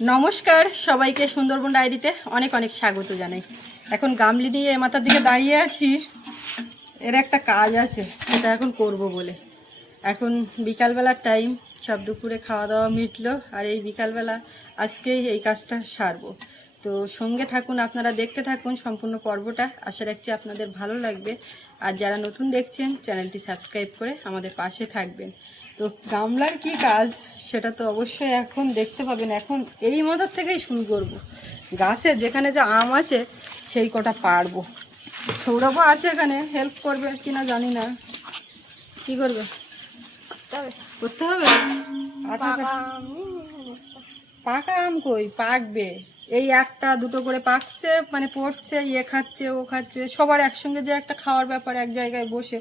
নমস্কার সবাইকে, সুন্দরবন ডায়েরিতে অনেক অনেক স্বাগত জানাই। এখন গামলি নিয়ে মাথার দিকে দাঁড়িয়ে আছি। এর একটা কাজ আছে, সেটা এখন করব বলে। এখন বিকালবেলার টাইম, সব দুপুরে খাওয়া দাওয়া মিটলো, আর এই বিকালবেলা আজকেই এই কাজটা সারবো। তো সঙ্গে থাকুন, আপনারা দেখতে থাকুন সম্পূর্ণ পর্বটা। আশা রাখছি আপনাদের ভালো লাগবে। আর যারা নতুন দেখছেন, চ্যানেলটি সাবস্ক্রাইব করে আমাদের পাশে থাকবেন। তো গামলার কি কাজ সেটা তো অবশ্যই এখন দেখতে পাবেন। এখন এই মাথার থেকেই শুরু করব। গাছে যেখানে যে আম আছে সেই কটা পারবো। সৌরভও আছে এখানে, হেল্প করবে কিনা জানি না। কি করবে? করতে হবে। পাকা আম কই পাকবে? এই একটা দুটো করে পাকছে, মানে পড়ছে, ইয়ে খাচ্ছে ও খাচ্ছে, সবার একসঙ্গে যে একটা খাওয়ার ব্যাপার এক জায়গায় বসে,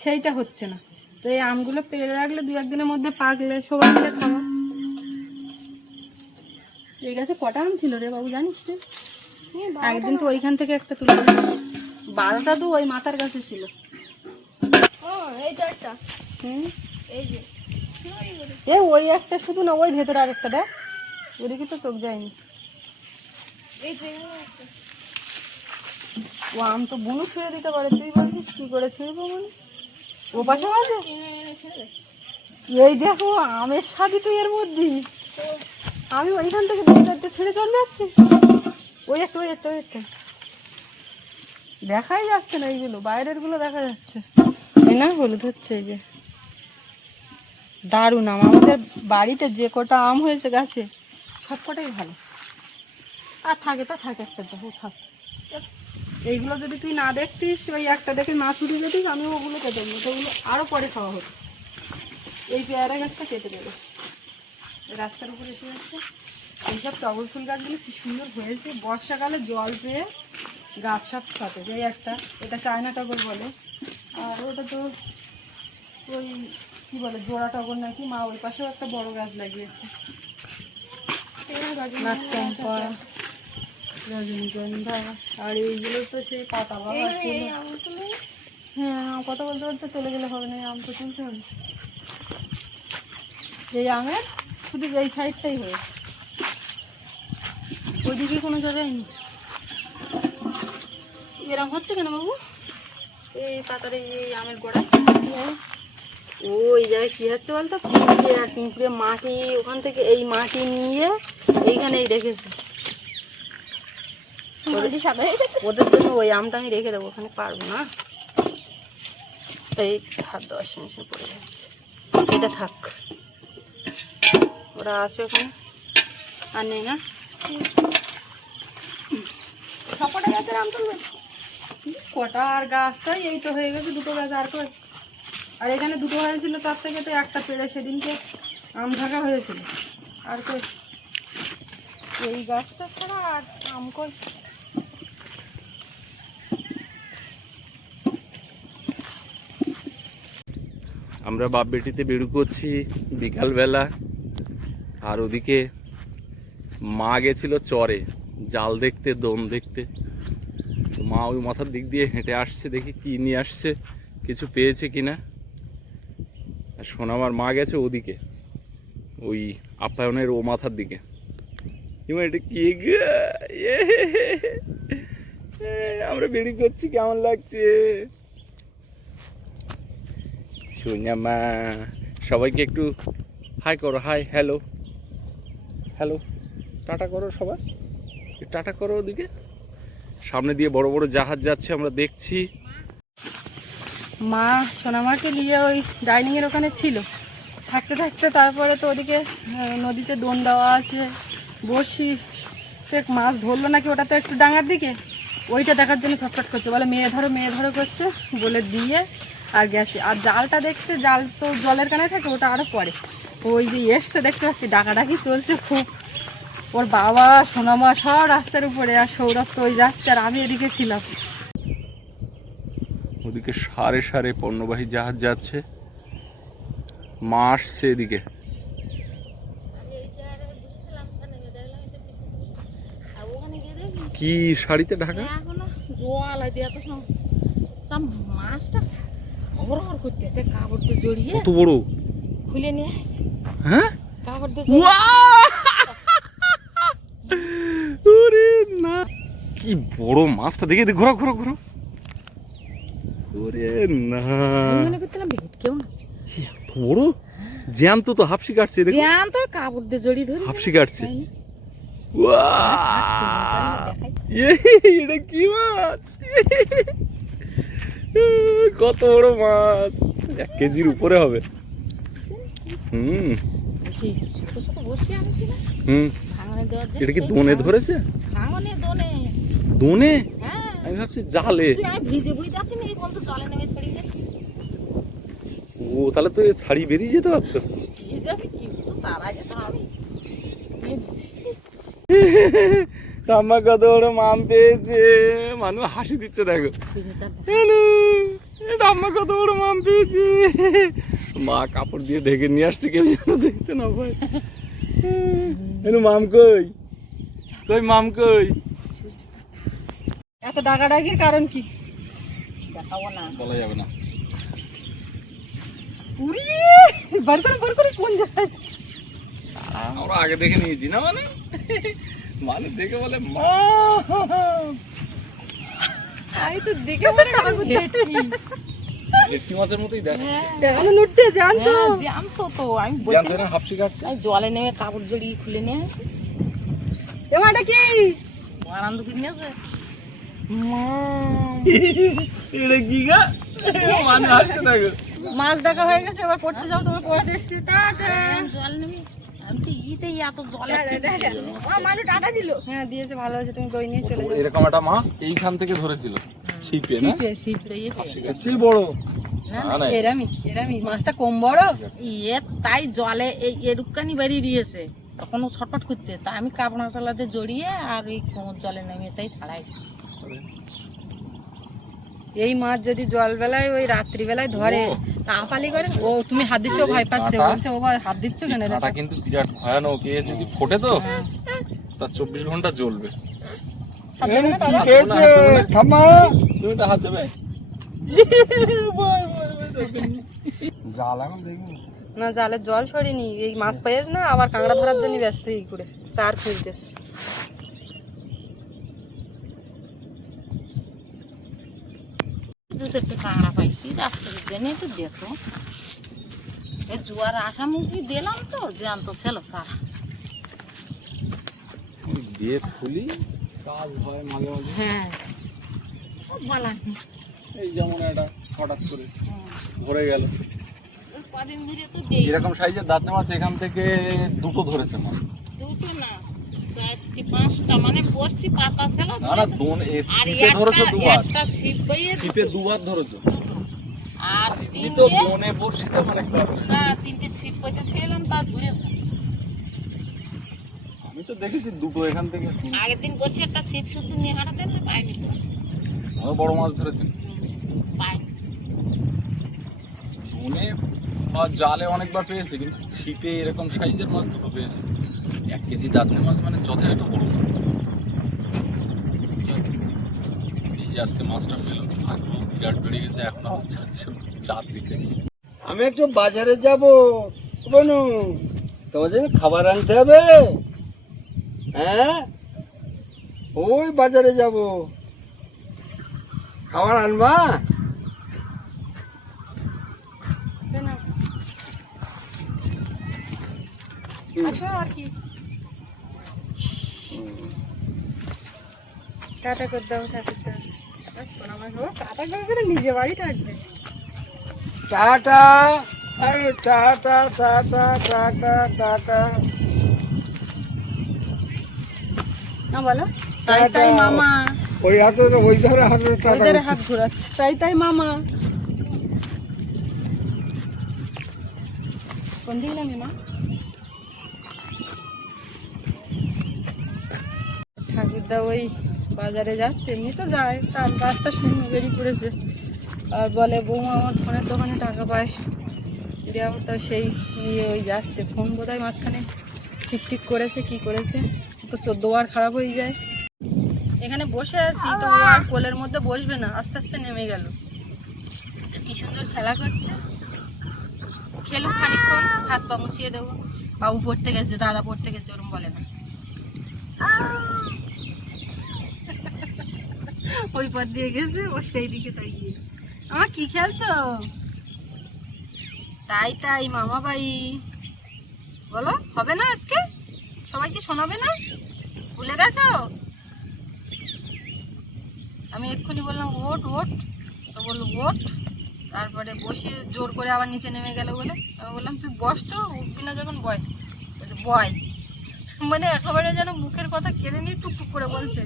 সেইটা হচ্ছে না। তো এই আমগুলো পেরে রাখলে দু একদিনের মধ্যে পাকলে সবাই মিলে খাওয়া। এই গাছে কটা আম ছিল রে বাবু জানিস তুই? একদিন তো ওইখান থেকে একটা তুলে 12টা তো ওই মাথার কাছে ছিল। ওই একটা শুধু না, ওই ভেতরে আরেকটা দেখ, ওদিকে তো চোখ যায়নি। ও আম তো বুনু ছুঁড়ে দিতে পারে, তুই বলছিস কি করে ছিঁড়বো? মানে ও পাশে আছে, এই দেখো আমের স্বাদই তো এর মধ্যেই। আমি ওইখান থেকে দু চারটে ছেড়ে চলে যাচ্ছি। ওই একটা দেখাই যাচ্ছে না, এইগুলো বাইরের গুলো দেখা যাচ্ছে না। হলুদ হচ্ছে এই যে, দারুণ আম। আমাদের বাড়িতে যে কটা আম হয়েছে গাছে সব কটাই ভালো। আর থাকে তো থাকে, একটা দেখো থাক। এইগুলো যদি তুই না দেখতিস, ওই একটা দেখে না ছুটে যেতিস, আমি ওগুলো কেটে দেবো, তো ওগুলো আরও পরে খাওয়া হতো। এই পেয়ারা গাছটা কেটে দেবো। রাস্তার উপরে এসে যাচ্ছে। এইসব টগর ফুল গাছগুলো কি সুন্দর হয়েছে, বর্ষাকালে জল পেয়ে গাছ সব খাতে। এই একটা, এটা চায়না টগর বলে, আর ওটা তো ওই কী বলে জোড়া টগর নাকি। মা ওই পাশেও একটা বড় গাছ লাগিয়েছে, নাকচম্পা, রজনীগন্ধা। আর এইগুলো তো সেই পাতা বাবা। হ্যাঁ, কথা বলতে বলতে চলে গেলে হবে না, আম তো তুলতে হবে। এই আমের শুধু এই সাইডটাই হয়েছে, ওইদিকে কোনো জায়গায় নেই। এরকম হচ্ছে কেন বাবু? এই পাতারে এই আমের গোড়ায় ওই জায়গায় কী হচ্ছে বলতো, পিঁপড়ে মাটি ওখান থেকে এই মাটি নিয়ে এইখানেই রেখেছে। ওদের জন্য ওই আমটা আমি রেখে দেবো, ওখানে পারবো না। এই হাত দেওয়ার সঙ্গে পড়ে যাচ্ছে, এটা থাক। ওরা আছে ওখানে, আর নেই না। সবকটা গাছের আম তুলবে? কটা আর গাছ, তাই এই তো হয়ে গেছে দুটো গাছ। আর এখানে দুটো হয়েছিল, তার থেকে তো একটা পেড়ে সেদিনকে আম ঢাকা হয়েছিল। আর কই এই গাছটা ছাড়া আর আম কই? আমরা বাপ বেটিতে বেরু করছি বিকালবেলা। আর ওদিকে মা গেছিল চরে জাল দেখতে, দোন দেখতে। মা ওই মাথার দিক দিয়ে হেঁটে আসছে, দেখি কি নিয়ে আসছে, কিছু পেয়েছে কিনা। আর সোনামার মা গেছে ওদিকে, ওই আপ্যায়নের ও মাথার দিকে। এটা কি আমরা বেরি করছি, কেমন লাগছে সোনামা? সবাইকে একটু হাই করো, হাই, হ্যালো হ্যালো, টাটা করো সবাই, টাটা করো। ওদিকে সামনে দিয়ে বড় বড় জাহাজ যাচ্ছে, আমরা দেখছি। মা সোনামাকে নিয়ে ওই ডাইনিংয়ের ওখানে ছিল, থাকতে থাকতে তারপরে তো ওদিকে নদীতে দোন দেওয়া আছে, বসি সে মাছ ধরলো নাকি, ওটা তো একটু ডাঙার দিকে, ওইটা দেখার জন্য ছটফট করছে, বলে মেয়ে ধরো করছে, বলে দিয়ে আর গেছে। আর জালটা দেখতে, জাল তো জলের কানে থাকে, ওটা আরও পরে ওই যে এসছে দেখতে পাচ্ছি, ডাকাডাকি চলছে খুব। ওর বাবা সোনামা সব রাস্তার উপরে, আর সৌরভ তো ওই যাচ্ছে, আর আমি এদিকে ছিলাম। ওদিকে সারে সারে পণ্যবাহী জাহাজ যাচ্ছে, মা আসছে এদিকে। কি শাড়িতে ঢাকা জল মাছটা হরহর করতেছে, কাপড় দিয়ে জড়িয়ে কত বড় খুলে নিয়ে আসে। হ্যাঁ, কাপড় দিয়ে কি বড় মাছটা, দেখে ঘোরা ঘোরা ঘোরা। ওরে না, মনে করছিলাম ভেটকেও না, এত বড় জ্যান্ত তো, হাফসি কাটছে, দেখো জ্যান্ত কাপড় দিয়ে জড়িয়ে ধরে হাফসি কাটছে। এটা কি মাছ, কত বড় মাছ, 1 কেজির উপরে হবে। হুম ছোট ছোট বসে আনছি না হুম, ভাঙনে দেওয়ার জন্য। এটা কি দোনে ধরেছে? ভাঙনে দোনে। দোনে? হ্যাঁ, আমি ভাবছি জালে। আমি ভিজে বুঝে যাচ্ছি না, এই পর্যন্ত জলে নেমে ছড়িয়ে গেছে। ও তাহলে তো ছাড়ি বেরিয়ে যেতে পারতো। কি যাবে কি তো তার আগে তো আমি ঠাম্মা কত বড় মাম পেয়েছে, মানুষ হাসি দিচ্ছে দেখো। ঠাম্মা কত বড় মাম পেয়েছে, মা কাপড় দিয়ে ঢেকে নিয়ে আসছে, কেউ যেন দেখতে না পায়। মাম কই, কই মাম কই? এত ডাকাডাকির কারণ কি? দেখাবো না। বলা যাবে না। বার করে কোন জায়গায়? আমরা আগে দেখে নিয়েছি না, মানে মানুষ দেখে বলে মা, আমি তো দেখে মনে করব দেখি ভেটকি মাছের মতোই দেখে। কেন লুটতে জানতো? হ্যাঁ, জ্যান্ত তো, আমি জানতো বলছি না হাফসি কাটছে। আমি জলে নেমে কাপড় জড়িয়ে খুলে নিয়ে আসি। এমাটা কি? আনন্দ কি নিয়েছে? এটা কি গা, মানুষ হাসছে দেখো। মাছ দেখা হয়ে গেছে, এবার পড়তে যাও, তোমার পড়ে দেখছি। টাটা। জল নেমে আমি তো এত জলে মানু টাটা দিল। হ্যাঁ দিয়েছে, ভালো হয়েছে, তুমি বই নিয়ে চলে যাও। এরকম একটা মাছ এইখান থেকে ধরেছিল ছিপে, না ছিপে এর চেয়ে বড় না, না এরামি মাছটা কম বড়। ইয়ে তাই জলে এই এরুকানি বেরিয়ে দিয়েছে, তখন ও ছটফট করতে, তা আমি কাপড় তলাতে জড়িয়ে আর ওই কোমর জলে নেমে তাই ছাড়াইছি। এই মাছ যদি জল বেলায় ওই রাত্রি বেলায় ধরে, আপালি করে। ও তুমি হাত দিচ্ছ, ভয় পাচ্ছে, কাঁটা? বলছে ও হাত দিচ্ছ কেন? কাঁটা কিন্তু বিরাট ভয়ানক, এ যদি ফোটে তো তার 24 ঘন্টা জ্বলবে। তুমি একটা হাত দেবে। না জালের জল সরিনি, এই মাছ পাইস না, আবার কাঁকড়া ধরার জন্য ব্যস্ত এই করে চার খুঁজতেছে। দুশোটা কাঁকড়া পাইছি রাত্রে জেনে একটু দেখো, এই জোয়ার আসামুখী দিলাম তো জ্যান্ত ছিল সারা। দিয়ে খুলি কাজ হয় মাঝে মাঝে। হ্যাঁ, খুব ভালো। এই যেমন একটা হঠাৎ করে ভরে গেল, কদিন ধরে তো দেই এরকম সাইজের দাঁতনে মাছ এখান থেকে দুটো ধরেছে মাছ। দুটো না, 4-5টা, মানে বসছি পাতা ছিল না না, দোন আর ছিপে ধরেছে দুবার, একটা ছিপ বইয়ে ছিপে দুবার ধরেছে। আর এই তো দোনে বসছি তো, মানে না 3টে ছিপ বইতে খেলাম, তা ঘুরেছে। আমি তো দেখেছি দুটো এখান থেকে। আগের দিন বসে একটা ছিপ শুদ্ধ নিয়ে হাঁটাতে না পাইনি তো, আরো বড় মাছ ধরেছে। পাইনি। দোনে বা জালে অনেকবার পেয়েছে, কিন্তু ছিপে এরকম সাইজের মাছ দুটো পেয়েছে। 1 কেজি দাঁতনে মাছ মানে যথেষ্ট বড় মাছ। এই যে আজকে মাছটা পেল, আগ্রহ বিরাট বেড়ে গেছে, এখন আমার যাচ্ছে চারদিকে। আমি একটু বাজারে যাব বনু, তোমার জন্য খাবার আনতে হবে। হ্যাঁ, ওই বাজারে যাব, খাবার আনবা? আসো আর কি, টাটা করে দাও, টাটা দাও। টাটা করে নিজে বাড়ি থাকবে। টাটা, আরে টাটা টাটা টাটা টাটা। না বলো তাই তাই মামা, ওই হাতে ওই ধারে হাতে ওই টাটা। ধারে হাত ঘোরাচ্ছে, তাই তাই মামা। কোন দিক নামে মা? ঠাকুরদা ওই বাজারে যাচ্ছে, এমনি তো যায়, তার রাস্তা শুনে বেরিয়ে পড়েছে, আর বলে বৌমা আমার ফোনের দোকানে টাকা পায় দেওয়া, তো সেই নিয়ে ওই যাচ্ছে। ফোন বোধহয় মাঝখানে ঠিক করেছে, কি করেছে, তো 14 বার খারাপ হয়ে যায়। এখানে বসে আছি তো ও আর কোলের মধ্যে বসবে না, আস্তে আস্তে নেমে গেল। কি সুন্দর খেলা করছে, খেলুক খানিকক্ষণ, হাত পা মুছিয়ে দেবো। বাবু পড়তে গেছে, দাদা পড়তে গেছে, ওরম বলে না। ওই পথ দিয়ে গেছে, ও সেই দিকে তাই গিয়ে। আমার কি খেলছো? তাই তাই মামা ভাই বলো, হবে না আজকে? সবাইকে শোনাবে না? ভুলে গেছো? আমি এক্ষুনি বললাম ওট ওট, তো বললো ওট, তারপরে বসে জোর করে আবার নিচে নেমে গেল বলে আমি বললাম তুই বস, তো উঠবি না যখন বয়। বলছে বয়, মানে একেবারে যেন মুখের কথা কেড়ে নিয়ে টুকটুক করে বলছে।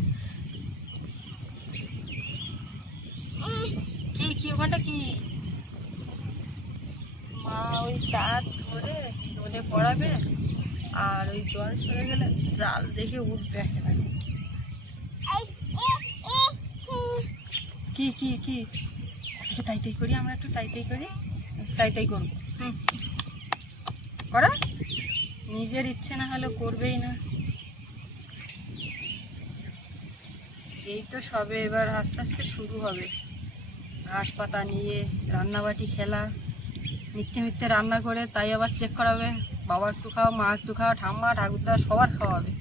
কি কি ওখানটা কি? মা ওই সাত ধরে দোলে পড়াবে, আর ওই জল সরে গেলে জাল দেখে উঠবে একেবারে। কি কি কি একটু তাই তাই করি, আমরা একটু তাই তাই করি, তাই তাই করবো। করো, নিজের ইচ্ছে না হলে করবেই না। এই তো সবে এবার আস্তে আস্তে শুরু হবে ঘাস পাতা নিয়ে রান্নাবাটি খেলা, মিথ্যে মিথ্যে রান্না করে তাই আবার চেক করাবে, বাবা একটু খাও, মা একটু খাও, ঠাম্মা ঠাকুরদা সবার খাওয়াবে,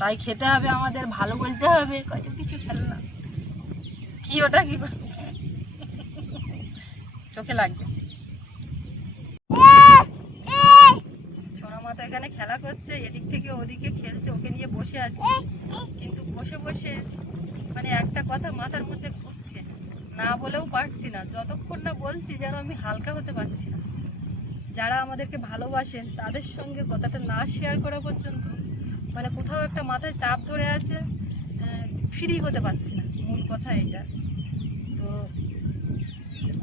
তাই খেতে হবে আমাদের, ভালো বলতে হবে, কত কিছু খেলো না। কি ওটা কি চোখে লাগবে। সোনা মা তো এখানে খেলা করছে, এদিক থেকে ওদিকে খেলছে, ওকে নিয়ে বসে আছে, কিন্তু বসে বসে মানে একটা কথা মাথার মধ্যে ঘুরছে, না বলেও পারছি না, যতক্ষণ না বলছি যেন আমি হালকা হতে পারছি না। যারা আমাদেরকে ভালোবাসেন তাদের সঙ্গে কথাটা না শেয়ার করা পর্যন্ত মানে কোথাও একটা মাথায় চাপ ধরে আছে, ফ্রি হতে পারছি না, মূল কথা এটা। তো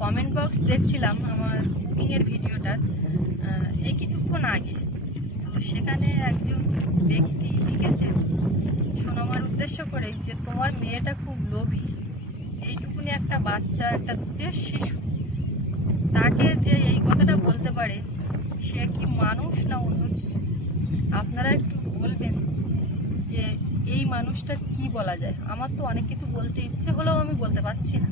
কমেন্ট বক্স দেখছিলাম আমার কুকিংয়ের ভিডিওটা এই কিছুক্ষণ আগে, তো সেখানে একজন ব্যক্তি লিখেছে সোনামার উদ্দেশ্য করে যে তোমার মেয়েটা খুব লোভী, এইটুকুনি একটা বাচ্চা, একটা দুধের শিশু, তাকে যে এই কথাটা বলতে পারে সে কি মানুষ না অন্য কিছু? আপনারা একটু বলবেন যে এই মানুষটা কি বলা যায়। আমার তো অনেক কিছু বলতে ইচ্ছে হলেও আমি বলতে পারছি না,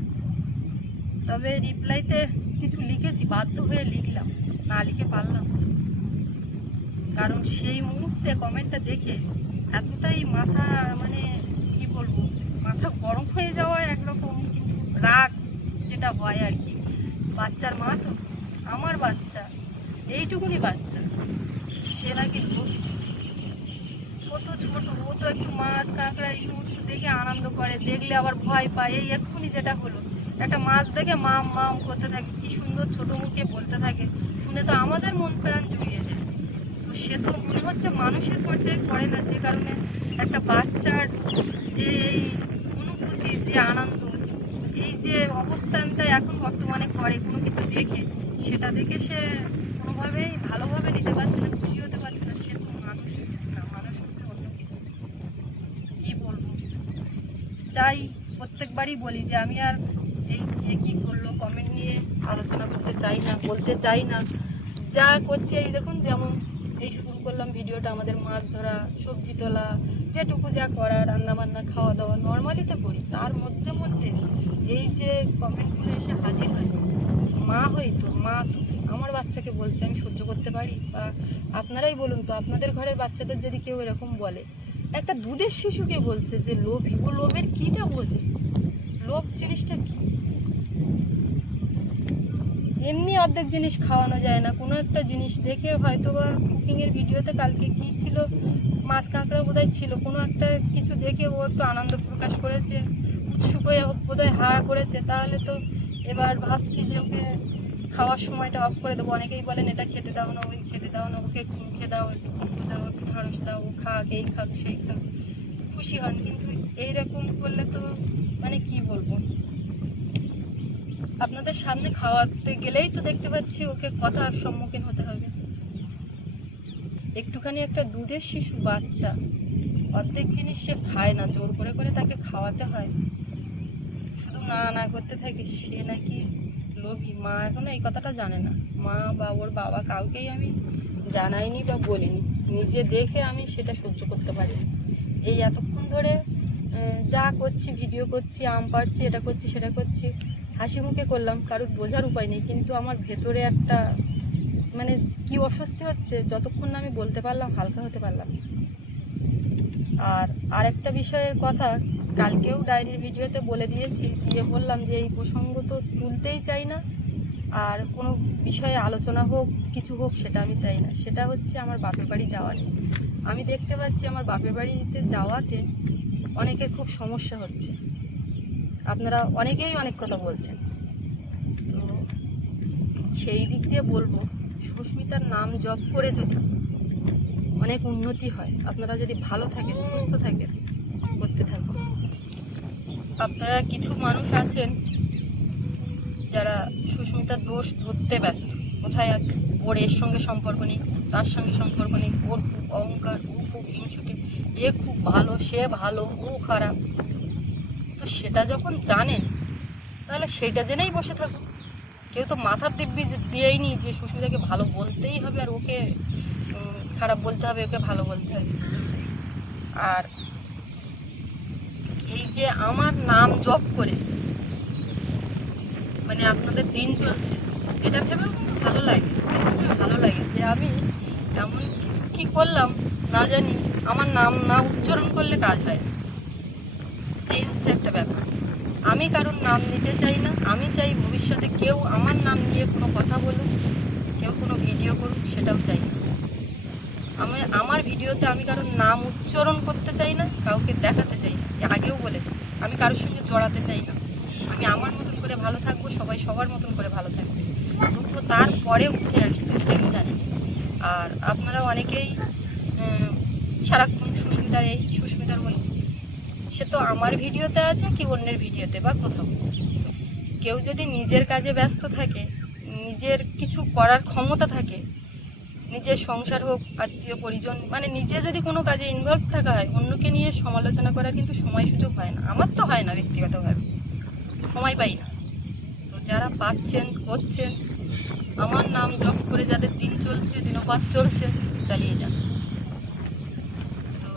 তবে রিপ্লাইতে কিছু লিখেছি, বাধ্য হয়ে লিখলাম, না লিখে পারলাম, কারণ সেই মুহূর্তে কমেন্টটা দেখে এতটাই মাথা মানে কি বলবো, মাথা গরম হয়ে যাওয়া একরকম, কিন্তু রাগ যেটা হয় আর কি। বাচ্চার মা তো, আমার বাচ্চা, এইটুকুনি বাচ্চা, সে নাকি লোভী। ও তো ছোট, ও তো একটু মাছ কাঁকড়া এই সমস্ত দেখে আনন্দ করে, দেখলে আবার ভয় পায়। এই এক্ষুনি যেটা হলো, একটা মাছ দেখে মাম মাম করতে থাকে, কি সুন্দর ছোট মুখে বলতে থাকে, শুনে তো আমাদের মন প্রাণ জুড়িয়ে যায়। তো সে তো মনে হচ্ছে মানুষের পর্যায়ে পড়ে না, যে কারণে একটা বাচ্চার যে এই অনুভূতি, যে আনন্দ, এই যে অবস্থানটা এখন বর্তমানে করে কোনো কিছু দেখে, সেটা দেখে সে কোনোভাবেই ভালোভাবে নিতে পারছে না, খুশি হতে পারছে না। সে তো মানুষ না, মানুষ হতে অন্য কিছু। কী বলবো, চাই প্রত্যেকবারই বলি যে আমি আর এই কে কী করলো কমেন্ট নিয়ে আলোচনা করতে চাই না, বলতে চাই না। যা করছি এই দেখুন, যেমন এই শুরু করলাম ভিডিওটা, আমাদের মাছ ধরা, সবজি তোলা, যেটুকু যা করা, রান্নাবান্না, খাওয়া দাওয়া নর্মালি তো করি, তার মধ্যে মধ্যে এই যে কমেন্টগুলো এসে হাজির হয়, মা হয়তো, মা তো আমার বাচ্চাকে বলছে, আমি সহ্য করতে পারি? বা আপনারাই বলুন তো, আপনাদের ঘরের বাচ্চাদের যদি কেউ এরকম বলে, একটা দুধের শিশুকে বলছে যে লোভী, ও লোভের কীটা বোঝে? লোভ জিনিসটা কি? এমনি অর্ধেক জিনিস খাওয়ানো যায় না, কোনো একটা জিনিস দেখে হয়তো বা কুকিংয়ের ভিডিওতে কালকে কি ছিল, মাছ কাঁকড়া বোধহয় ছিল, কোনো একটা কিছু দেখে ও একটু আনন্দ প্রকাশ করেছে, উৎসুক হয়ে বোধহয় হা করেছে, তাহলে তো এবার ভাবছি যে ওকে খাওয়ার সময়টা অফ করে দেবো। অনেকেই বলেন এটা খেতে দাও না, ওই খেতে দাও না, ওকে একটু মুখে দাও, একটু মুখে দাও, একটু ঢাড়স দাও, ও খাক, এই খাক সেই খাক, খুশি হন। কিন্তু এইরকম করলে তো মানে কি বলবো, আপনাদের সামনে খাওয়াতে গেলেই তো দেখতে পাচ্ছি ওকে কথার সম্মুখীন হতে হবে। একটুখানি একটা দুধের শিশু বাচ্চা, অর্ধেক জিনিস সে খায় না, জোর করে করে তাকে খাওয়াতে হয়, শুধু না না করতে থাকে, সে নাকি লোভী। মা এখনো এই কথাটা জানে না, মা বা ওর বাবা কাউকেই আমি জানাইনি বা বলিনি, নিজে দেখে আমি সেটা সহ্য করতে পারি। এই এতক্ষণ ধরে যা করছি, ভিডিও করছি, আম পাড়ছি, এটা করছি সেটা করছি, হাসি মুখে করলাম, কারোর বোঝার উপায় নেই, কিন্তু আমার ভেতরে একটা মানে কি অস্বস্তি হচ্ছে, যতক্ষণ না আমি বলতে পারলাম, হালকা হতে পারলাম। আর আরেকটা বিষয়ের কথা, কালকেও ডায়েরির ভিডিওতে বলে দিয়েছি, দিয়ে বললাম যে এই প্রসঙ্গ তো তুলতেই চাই না, আর কোনো বিষয়ে আলোচনা হোক কিছু হোক সেটা আমি চাই না। সেটা হচ্ছে আমার বাপের বাড়ি যাওয়া নিয়ে। আমি দেখতে পাচ্ছি আমার বাপের বাড়িতে যাওয়াতে অনেকের খুব সমস্যা হচ্ছে। আপনারা অনেকেই অনেক কথা বলছেন, তো সেই দিক দিয়ে বলবো সুস্মিতার নাম জপ করে যদি অনেক উন্নতি হয়, আপনারা যদি ভালো থাকেন সুস্থ থাকেন করতে থাকুন। আপনারা কিছু মানুষ আছেন যারা সুস্মিতার দোষ ধরতে ব্যস্ত, কোথায় আছে, ওর এর সঙ্গে সম্পর্ক নেই, তার সঙ্গে সম্পর্ক নেই, ওর খুব অহংকার, ও খুব হিংসুটে, এ খুব ভালো, সে ভালো, ও খারাপ। তো সেটা যখন জানেন তাহলে সেইটা জেনেই বসে থাকুন। কেউ তো মাথার দিব্যি দিয়েই নি যে সুস্মিতাকে ভালো বলতেই হবে আর ওকে খারাপ বলতে হবে, ওকে ভালো বলতে হবে। আর এই যে আমার নাম জপ করে মানে আপনাদের দিন চলছে, এটা ভেবেও কিন্তু ভালো লাগে, ভালো লাগে যে আমি এমন কিছু কি করলাম না জানি, আমার নাম না উচ্চারণ করলে কাজ হয় না। এই হচ্ছে একটা ব্যাপার। আমি কারোর নাম নিতে চাই না, আমি চাই ভবিষ্যতে কেউ আমার নাম নিয়ে কোনো কথা বলুক, কেউ কোনো ভিডিও করুক, সেটাও চাই না। আমি আমার ভিডিওতে আমি কারোর নাম উচ্চারণ করতে চাই না, কাউকে দেখাতে চাই না। আগেও বলেছি আমি কারোর সঙ্গে জড়াতে চাই না। আমি আমার মতন করে ভালো থাকবো, সবাই সবার মতন করে ভালো থাকবে। তবুও তারপরে উঠে আসছে কেন জানি না। আর আপনারা অনেকেই সারাক্ষণ সুস্মিতার এই সুস্মিতার ওই, সে তো আমার ভিডিওতে আছে কি অন্যের ভিডিওতে বা কোথাও। কেউ যদি নিজের কাজে ব্যস্ত থাকে, নিজের কিছু করার ক্ষমতা থাকে, নিজের সংসার হোক, আত্মীয় পরিজন, মানে নিজে যদি কোনো কাজে ইনভলভ থাকা হয়, অন্যকে নিয়ে সমালোচনা করা কিন্তু সময় সুযোগ হয় না। আমার তো হয় না, ব্যক্তিগতভাবে সময় পাই না। তো যারা পাচ্ছেন করছেন, আমার নাম জপ করে যাদের দিন চলছে, দিনপাত চলছে, চালিয়ে যান। তো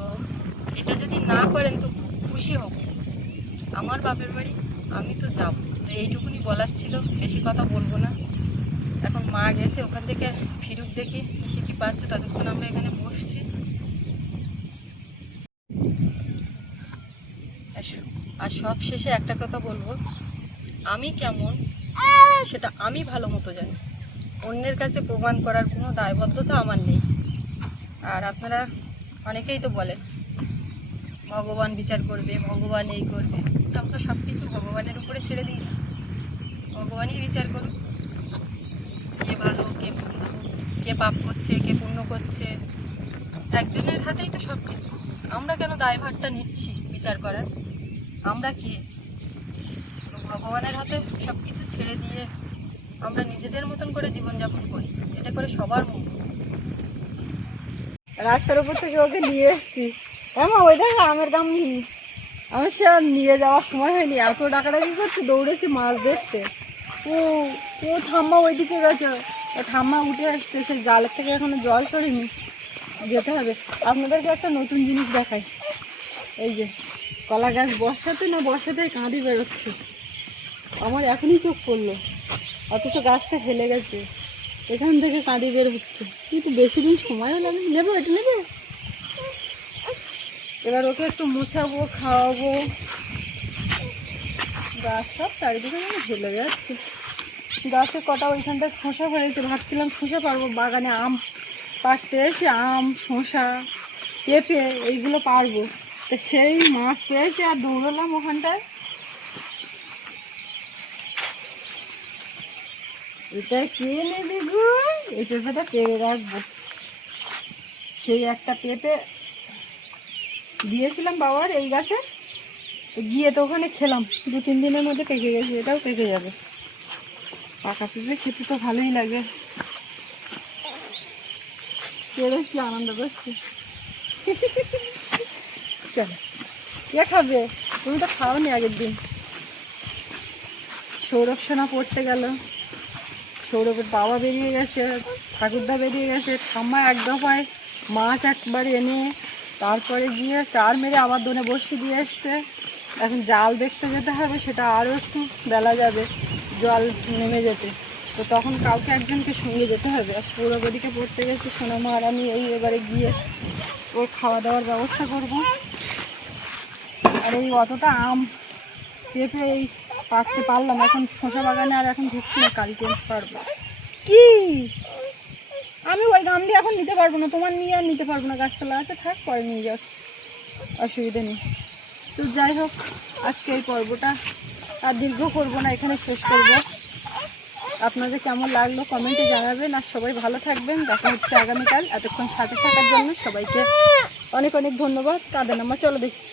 এটা যদি না করেন তো খুশি হব। আমার বাপের বাড়ি আমি তো যাব, তো এইটুকুনি বলার ছিল, বেশি কথা বলবো না। এখন মা গেছে, ওখান থেকে ফিরুক দেখি কিসে কি পাচ্ছে, ততক্ষণ আমরা এখানে বসছি। আর সব শেষে একটা কথা বলবো, আমি কেমন সেটা আমি ভালো মতো জানি, অন্যের কাছে প্রমাণ করার কোনো দায়বদ্ধতা আমার নেই। আর আপনারা অনেকেই তো বলেন ভগবান বিচার করবে, ভগবান এই করবে, তো আমরা সব কিছু ভগবানের উপরে ছেড়ে দিই না, ভগবানই বিচার করুন কে ভালো কে মন্দ, কে পাপ করছে কে পুণ্য করছে, একজনের হাতেই তো সব কিছু। আমরা কেন দায়ভারটা নিচ্ছি বিচার করার? আমরা কে? তো ভগবানের হাতে সব কিছু ছেড়ে দিয়ে আমরা নিজেদের মতন করে জীবনযাপন করি, এতে করে সবার মঙ্গল। রাস্তার উপর থেকে ওকে নিয়ে এসছি, হ্যাঁ ওই দেখ আমের দাম নিই, আমি সে আর নিয়ে যাওয়ার সময় হয়নি, এত ডাকাডাকি করছে, দৌড়েছি মাছ দেখতে। ও ও ঠাম্মা ওইদিকে গেছে, ও ঠাম্মা উঠে আসছে, সে জালের থেকে এখনো জল সরিনি, যেতে হবে। আপনাদেরকে একটা নতুন জিনিস দেখাই, এই যে কলা গাছ বর্ষাতেই কাঁদি বেরোচ্ছে, আমার এখনই চোখ পড়লো, অথচ গাছটা হেলে গেছে, এখান থেকে কাঁদি বের হচ্ছে, কিন্তু বেশি দিন সময়ও লাগে। নেবে এটা নেবে, এবার ওকে একটু মোছাবো, খাওয়াবো। গাছ সব চারিদিকে যেন ঢেলে যাচ্ছে, গাছে কটা ওইখানটায় শসা হয়েছে, ভাবছিলাম শসা পারবো, বাগানে আম পাড়তে এসে আম শসা পেঁপে এইগুলো পারবো, তো সেই মাছ পেয়েছে আর দৌড়লাম ওখানটায়। এটা কে নেবে গো, এই পেঁপেটা পেরে রাখবো। সেই একটা পেঁপে দিয়েছিলাম বাবার এই গাছে, তো গিয়ে তো ওখানে খেলাম, 2-3 দিনের মধ্যে পেকে গেছে, এটাও পেকে যাবে। পাকা পেঁপে খেতে তো ভালোই লাগে, পেরেছি, আনন্দ করছি। চলো, কে খাবে? তুমি তো খাওনি আগের দিন। সৌরভ সোনা পড়তে গেল, সৌরভের বাবা বেরিয়ে গেছে, ঠাকুরদা বেরিয়ে গেছে, ঠাম্মা এক দফায় মাছ একবার এনে তারপরে গিয়ে চার মেরে আবার দোনে বসিয়ে দিয়ে এসছে। এখন জাল দেখতে যেতে হবে, সেটা আরও একটু বেলা যাবে জল নেমে যেতে, তো তখন কাউকে একজনকে সঙ্গে যেতে হবে। আর সৌরভ ওদিকে পড়তে গেছে, সোনামা আর আমি এবারে গিয়ে ওর খাওয়া দাওয়ার ব্যবস্থা করবো। আর এই অতটা আম পেঁপে এই পাকতে পারলাম, এখন শসা বাগানে আর এখন ঢুকছি না, কালকে পারবো। কি আমি ওই গাম দিয়ে এখন নিতে পারবো না, তোমার নিয়ে আর নিতে পারবো না, গাছতলা আছে, থাক পরে নিয়ে যাচ্ছি, অসুবিধা নেই। তো যাই হোক, আজকে এই পর্বটা আর দীর্ঘ করবো না, এখানে শেষ করবো। আপনাদের কেমন লাগলো কমেন্টে জানাবেন, আর সবাই ভালো থাকবেন। দেখা হচ্ছে আগামীকাল। এতক্ষণ সাথে থাকার জন্য সবাইকে অনেক অনেক ধন্যবাদ। কাঁদে না মা, চলো দেখি।